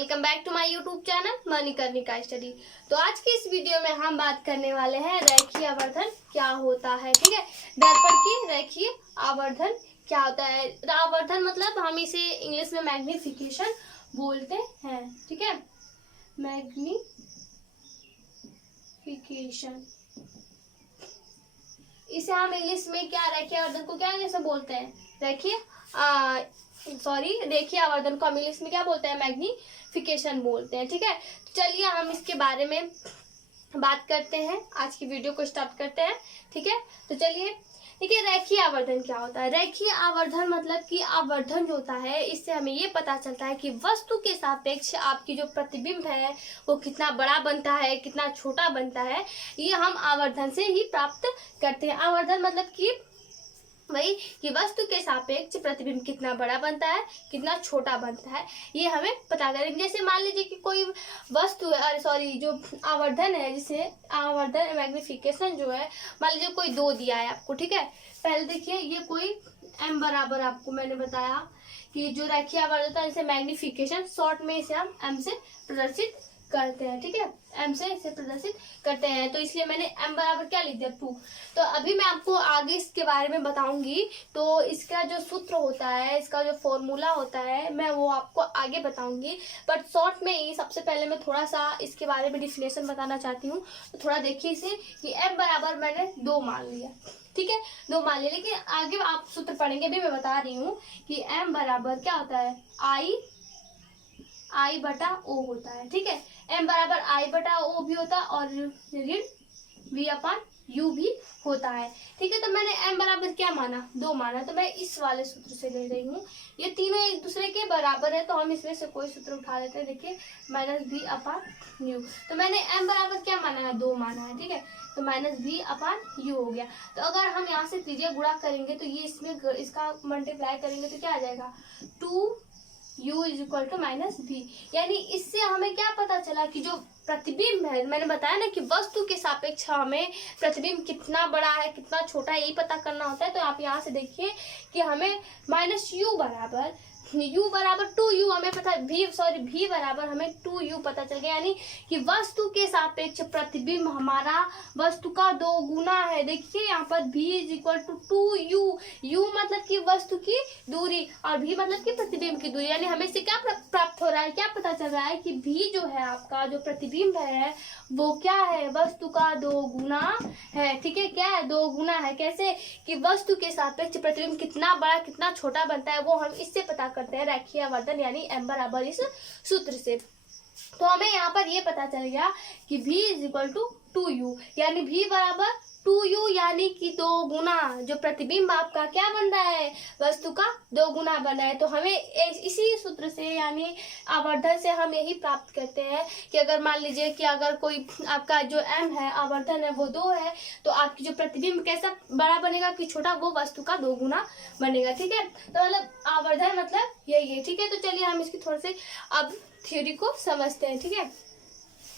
Welcome back to my YouTube channel Manikarnika study. तो आज की इस वीडियो में हम बात करने वाले हैं रेखीय आवर्धन क्या होता है। ठीक है, दर्पण की रेखीय आवर्धन क्या होता है। आवर्धन मतलब हम इसे इंग्लिश में मैग्निफिकेशन बोलते हैं। ठीक है, मैग्निफिकेशन, इसे हम इंग्लिश में क्या रेखीय आवर्धन को क्या इंग्लिश में बोलते हैं, रेखीय आवर्धन को हम इंग्लिश में क्या बोलते हैं, मैग्निफिकेशन बोलते हैं। ठीक है, तो चलिए हम इसके बारे में बात करते हैं, आज की वीडियो को स्टार्ट करते हैं। ठीक है, तो चलिए देखिए रेखीय आवर्धन क्या होता है। रेखीय आवर्धन मतलब कि आवर्धन जो होता है, इससे हमें ये पता चलता है कि वस्तु के सापेक्ष आपकी जो प्रतिबिंब है वो कितना बड़ा बनता है, कितना छोटा बनता है, ये हम आवर्धन से ही प्राप्त करते हैं। आवर्धन मतलब कि वही कि वस्तु के सापेक्ष प्रतिबिंब कितना बड़ा बनता है, कितना छोटा बनता है, ये हमें पता करेंगे। जैसे मान लीजिए कि कोई वस्तु है, जो आवर्धन है, जिसे आवर्धन मैग्निफिकेशन जो है, मान लीजिए कोई 2 दिया है आपको। ठीक है, पहले देखिए ये कोई m बराबर, आपको मैंने बताया कि जो रेखीय आवर्धन है इसे मैग्निफिकेशन शॉर्ट में इसे हम m से प्रदर्शित करते हैं। ठीक है, m से इसे प्रदर्शित करते हैं, तो इसलिए मैंने m बराबर क्या लिख दिया 2। तो अभी मैं आपको आगे इसके बारे में बताऊंगी, तो इसका जो सूत्र होता है, इसका जो फॉर्मूला होता है, मैं वो आपको आगे बताऊंगी। बट शॉर्ट में ही सबसे पहले मैं थोड़ा सा इसके बारे में डिफिनेशन बताना चाहती हूँ। तो थोड़ा देखिए इसे कि m बराबर मैंने 2 मान लिया। ठीक है, 2 मान लिया, लेकिन आगे आप सूत्र पढ़ेंगे। अभी मैं बता रही हूँ कि m बराबर क्या होता है, I बटा O होता है। ठीक है, m बराबर I बटा O भी होता है और ऋण V अपन U भी होता है। ठीक है, तो मैंने m बराबर क्या माना, 2 माना, तो मैं इस वाले सूत्र से ले रही हूँ। ये तीनों एक दूसरे के बराबर है, तो हम इसमें से कोई सूत्र उठा लेते हैं। देखिए -V अपन U, तो मैंने m बराबर क्या माना है, 2 माना है। ठीक है, तो -V अपन U हो गया। तो अगर हम यहाँ से त्रिज्या गुणा करेंगे तो ये इसमें इसका मल्टीप्लाई करेंगे तो क्या आ जाएगा, 2U is equal to -V। यानी इससे हमें क्या पता चला कि जो प्रतिबिंब है, मैंने बताया ना कि वस्तु के सापेक्ष हमें प्रतिबिंब कितना बड़ा है, कितना छोटा है, यही पता करना होता है। तो आप यहाँ से देखिए कि हमें -U बराबर 2U हमें पता है, V बराबर हमें 2U पता चल गया। यानी कि वस्तु के सापेक्ष प्रतिबिंब हमारा वस्तु का 2 गुना है। देखिए यहाँ पर V is equal to 2U, U मतलब कि वस्तु की दूरी और V मतलब कि प्रतिबिंब की दूरी। यानी हमें इससे क्या प्राप्त हो रहा है, क्या पता चल रहा है कि V जो है आपका जो प्रतिबिंब है वो क्या है, वस्तु का 2 गुना है। ठीक है, क्या है, 2 गुना है। कैसे कि वस्तु के सापेक्ष प्रतिबिंब कितना बड़ा कितना छोटा बनता है वो हम इससे पता करते हैं, रेखीय आवर्धन यानी m बराबर इस सूत्र से। तो हमें यहाँ पर ये पता चल गया कि V is equal to 2U, यानी V बराबर 2U, यानी कि 2 गुना जो प्रतिबिंब आपका क्या बन रहा है, वस्तु का 2 गुना बना है। तो हमें इसी सूत्र से यानी आवर्धन से हम यही प्राप्त करते हैं कि अगर मान लीजिए कि अगर कोई आपका जो m है, आवर्धन है, वो 2 है, तो आपकी जो प्रतिबिंब कैसा बड़ा बनेगा कि छोटा, वो वस्तु का 2 गुना बनेगा। ठीक है, तो मतलब आवर्धन मतलब यही है। ठीक है, तो चलिए हम इसकी थोड़ी सी अब थ्योरी को समझते हैं। ठीक है,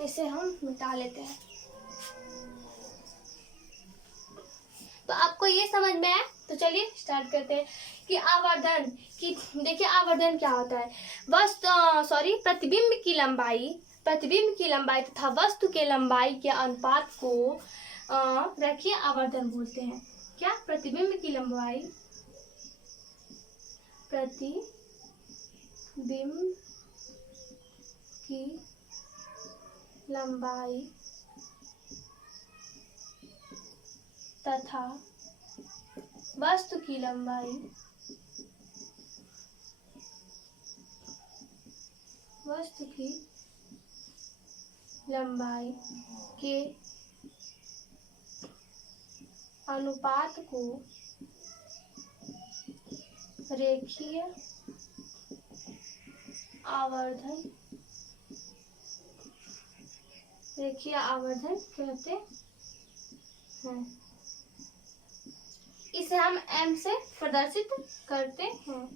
इसे हम मिटा लेते हैं। तो आपको ये समझ में आया, तो चलिए स्टार्ट करते हैं कि आवर्धन की। देखिए आवर्धन क्या होता है, प्रतिबिंब की लंबाई तथा वस्तु के लंबाई के अनुपात को रेखीय आवर्धन बोलते हैं। क्या, प्रतिबिंब की लंबाई तथा वस्तु की लंबाई के अनुपात को रेखीय आवर्धन कहते हैं। इसे हम m से प्रदर्शित करते हैं।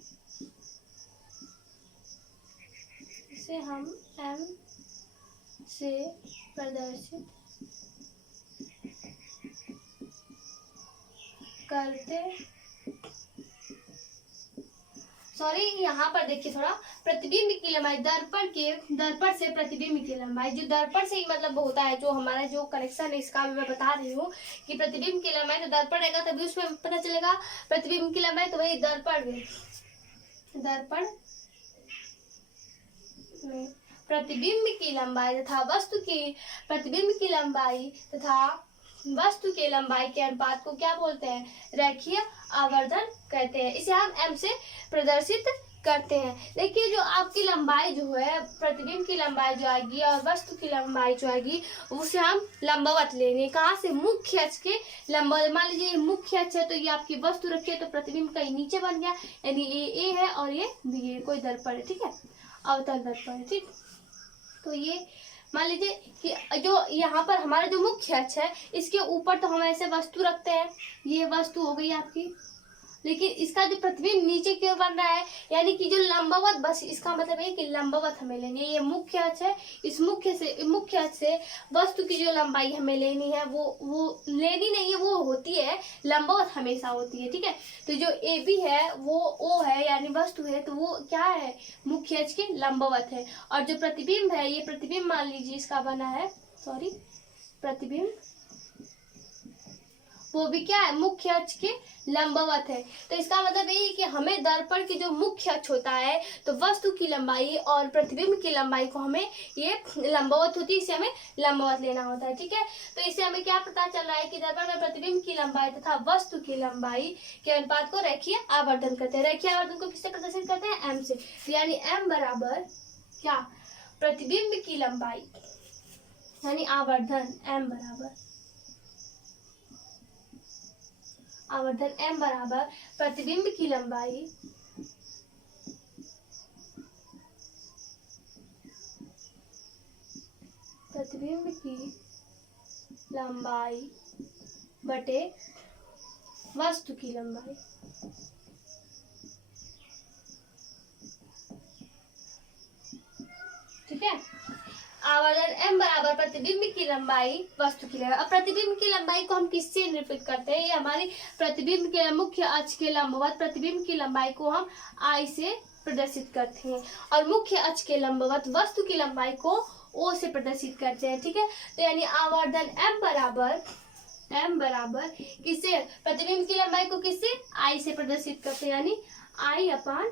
यहाँ पर देखिए थोड़ा प्रतिबिंब की लंबाई, दर्पण से प्रतिबिंब की लंबाई, जो दर्पण से ही मतलब होता है, जो हमारा जो कनेक्शन है इसका मैं बता रही हूँ कि प्रतिबिंब की लंबाई, तो दर्पण रहेगा तभी उसमें पता चलेगा प्रतिबिंब की लंबाई, तो वही दर्पण में प्रतिबिंब की लंबाई तथा वस्तु की प्रतिबिंब की लंबाई तथा वस्तु के लंबाई के अनुपात को क्या बोलते हैं? रेखीय आवर्धन कहते हैं। इसे हम m से प्रदर्शित करते हैं। देखिए जो आपकी लंबाई जो है, प्रतिबिंब की लंबाई जो आएगी और वस्तु की लंबाई जो आएगी, उसे हम लंबवत लेंगे। कहाँ से? मुख्य अक्ष के लंबवत। मान लीजिए मुख्य अक्ष है तो ये आपकी वस्तु रखी है, तो प्रतिबिंब कहीं नीचे बन गया, यानी ये a है और ये b है, कोई दर्पण है, ठीक है, अवतल दर्पण है, ठीक। तो ये मान लीजिए कि जो यहाँ पर हमारा जो मुख्य अक्ष है, इसके ऊपर तो हम ऐसे वस्तु रखते हैं, ये वस्तु हो गई आपकी, लेकिन इसका जो प्रतिबिंब नीचे की ओर बन रहा है, यानी कि जो लंबवत, बस इसका मतलब है कि लंबवत हमें लेंगे। ये मुख्य अक्ष है, इस मुख्य अक्ष से वस्तु की जो लंबाई हमें लेनी है, वो लेनी नहीं है, वो होती है लंबवत, हमेशा होती है, ठीक है। तो जो ए बी है वो ओ है, यानी वस्तु है, तो वो क्या है? मुख्य अक्ष के लंबवत है। और जो प्रतिबिंब है, ये प्रतिबिंब मान लीजिए इसका बना है, प्रतिबिंब वो भी क्या है? मुख्य अक्ष के लंबवत है। तो इसका मतलब ये है कि हमें दर्पण की जो मुख्य अक्ष होता है, तो वस्तु की लंबाई और प्रतिबिंब की लंबाई को हमें ये लंबवत होती है, इसे हमें लंबवत लेना होता है, ठीक है। तो इससे हमें क्या पता चल रहा है कि दर्पण में प्रतिबिंब की लंबाई तथा वस्तु की लंबाई के अनुपात को रेखीय आवर्धन करते हैं। रेखीय आवर्धन को किससे प्रदर्शित करते हैं? m से। तो यानी m बराबर क्या? प्रतिबिंब की लंबाई यानी आवर्धन m बराबर m बराबर प्रतिबिंब की लंबाई बटे वस्तु की लंबाई। ठीक है, आवर्धन m बराबर प्रतिबिंब की लंबाई वस्तु की लंबाई। अब प्रतिबिंब की लंबाई को हम किससे निरूपित करते हैं? ये हमारी प्रतिबिंब के मुख्य अक्ष के लंबवत प्रतिबिंब की लंबाई को हम I से प्रदर्शित करते हैं, और मुख्य अक्ष के लंबवत वस्तु की लंबाई को O से प्रदर्शित करते हैं, ठीक है। तो यानी आवर्धन m बराबर किससे? प्रतिबिंब की लंबाई को किससे? I से प्रदर्शित करते हैं, यानी I अपान,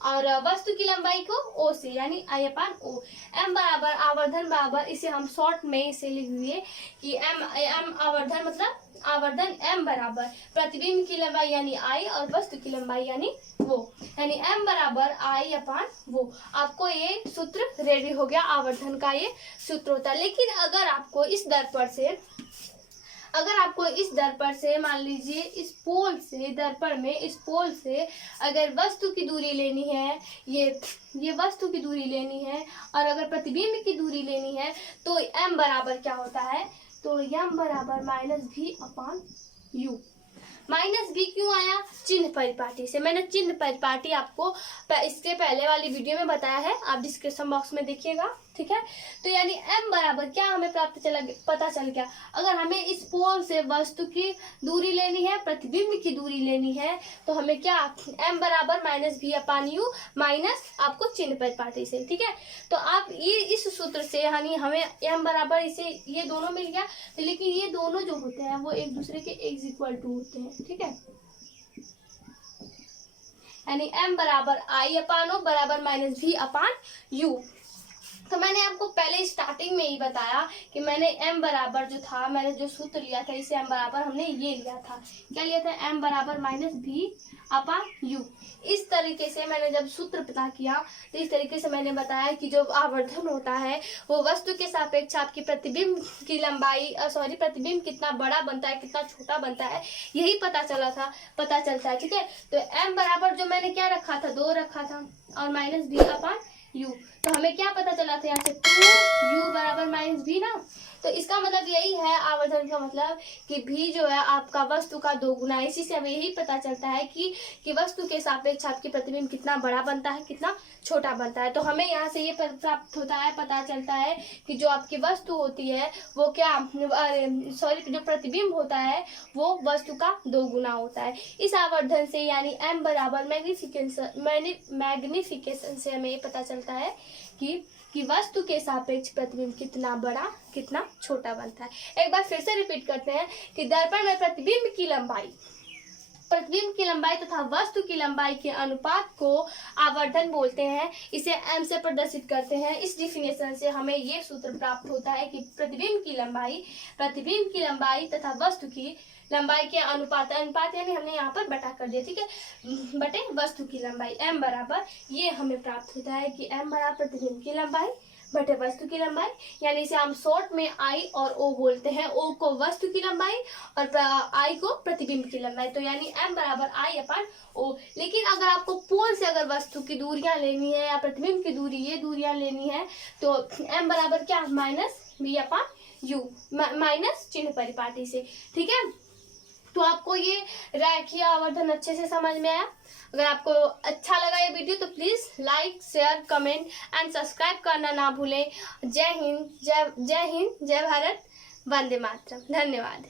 और वस्तु की लंबाई को O से, यानी I अपान O। m बराबर आवर्धन बराबर, इसे हम शॉर्ट में इसे लिख दिए कि m आवर्धन मतलब आवर्धन m बराबर प्रतिबिंब की लंबाई यानी I और वस्तु की लंबाई यानी वो, यानी m बराबर I अपान वो। आपको ये सूत्र रेडी हो गया, आवर्धन का ये सूत्र होता है। लेकिन अगर आपको इस दर्पण से मान लीजिए इस पोल से, दर्पण में इस पोल से अगर वस्तु की दूरी लेनी है, ये वस्तु की दूरी लेनी है, और अगर प्रतिबिंब की दूरी लेनी है, तो m बराबर क्या होता है? तो m बराबर -v अपान u। -v क्यों आया? चिन्ह परिपाटी से। मैंने चिन्ह परिपाटी आपको इसके पहले वाली वीडियो में बताया है, आप डिस्क्रिप्शन बॉक्स में देखिएगा, ठीक है। तो यानी m बराबर क्या हमें पता चल गया? अगर हमें इस पोल से वस्तु की दूरी लेनी है, प्रतिबिंब की दूरी लेनी है, तो हमें क्या? m बराबर -v अपान u माइनस आपको चिन्ह परिपाटी से, ठीक है। तो आप ये इस सूत्र से, यानी हमें m बराबर इसे ये दोनों मिल गया, लेकिन ये दोनों जो होते हैं वो एक दूसरे के इक्वल टू होते हैं, ठीक है। यानी m बराबर I अपान O बराबर -v अपान u। तो मैंने आपको पहले स्टार्टिंग में ही बताया कि मैंने m बराबर जो था, मैंने जो सूत्र लिया था, इसे m बराबर हमने ये लिया था, क्या लिया था? m बराबर -v अपान u। इस तरीके से मैंने जब सूत्र पता किया, तो इस तरीके से मैंने बताया कि जो आवर्धन होता है वो वस्तु के सापेक्ष आपकी प्रतिबिंब की लंबाई प्रतिबिंब कितना बड़ा बनता है, कितना छोटा बनता है, यही पता चलता है, ठीक है। तो m बराबर जो मैंने क्या रखा था? 2 रखा था, और -v अपान u। तो हमें क्या पता चला था? यहाँ से 2u बराबर बराबर माइनस भी ना, तो इसका मतलब यही है, आवर्धन का मतलब कि भी जो है आपका वस्तु का दोगुना। इसी से हमें यही पता चलता है कि वस्तु के सापेक्ष आपकी प्रतिबिंब कितना बड़ा बनता है, कितना छोटा बनता है। तो हमें यहाँ से ये प्राप्त होता है, पता चलता है कि जो आपकी वस्तु होती है वो क्या, सॉरी, जो प्रतिबिंब होता है वो वस्तु का दोगुना होता है। इस आवर्धन से यानी m बराबर मैग्निफिकेशन से हमें ये पता चलता है कि वस्तु के सापेक्ष प्रतिबिंब कितना बड़ा, कितना छोटा बनता है। एक बार फिर से रिपीट करते हैं कि दर्पण में प्रतिबिंब की लंबाई तथा वस्तु की लंबाई के अनुपात को आवर्धन बोलते हैं। इसे m से प्रदर्शित करते हैं। इस डिफिनेशन से हमें ये सूत्र प्राप्त होता है कि प्रतिबिंब की लंबाई तथा वस्तु की लंबाई के अनुपात यानी हमने यहाँ पर बटा कर दिया, ठीक है, बटे वस्तु की लंबाई m बराबर, ये हमें प्राप्त होता है कि m बराबर प्रतिबिंब की लंबाई बटे वस्तु की लंबाई, यानी इसे हम शॉर्ट में I और O बोलते हैं। O को वस्तु की लंबाई और I को प्रतिबिंब की लंबाई, तो यानी m बराबर I/O। लेकिन अगर आपको पोल से अगर वस्तु की दूरियां लेनी है या प्रतिबिंब की दूरी, ये दूरियां लेनी है, तो m बराबर क्या, -V/U, माइनस चिन्ह परिपाटी से, ठीक है। तो आपको ये रेखीय आवर्धन अच्छे से समझ में आया। अगर आपको अच्छा लगा ये वीडियो तो please like, share, comment and subscribe करना ना भूलें। जय हिंद, जय भारत, वंदे मातरम। धन्यवाद।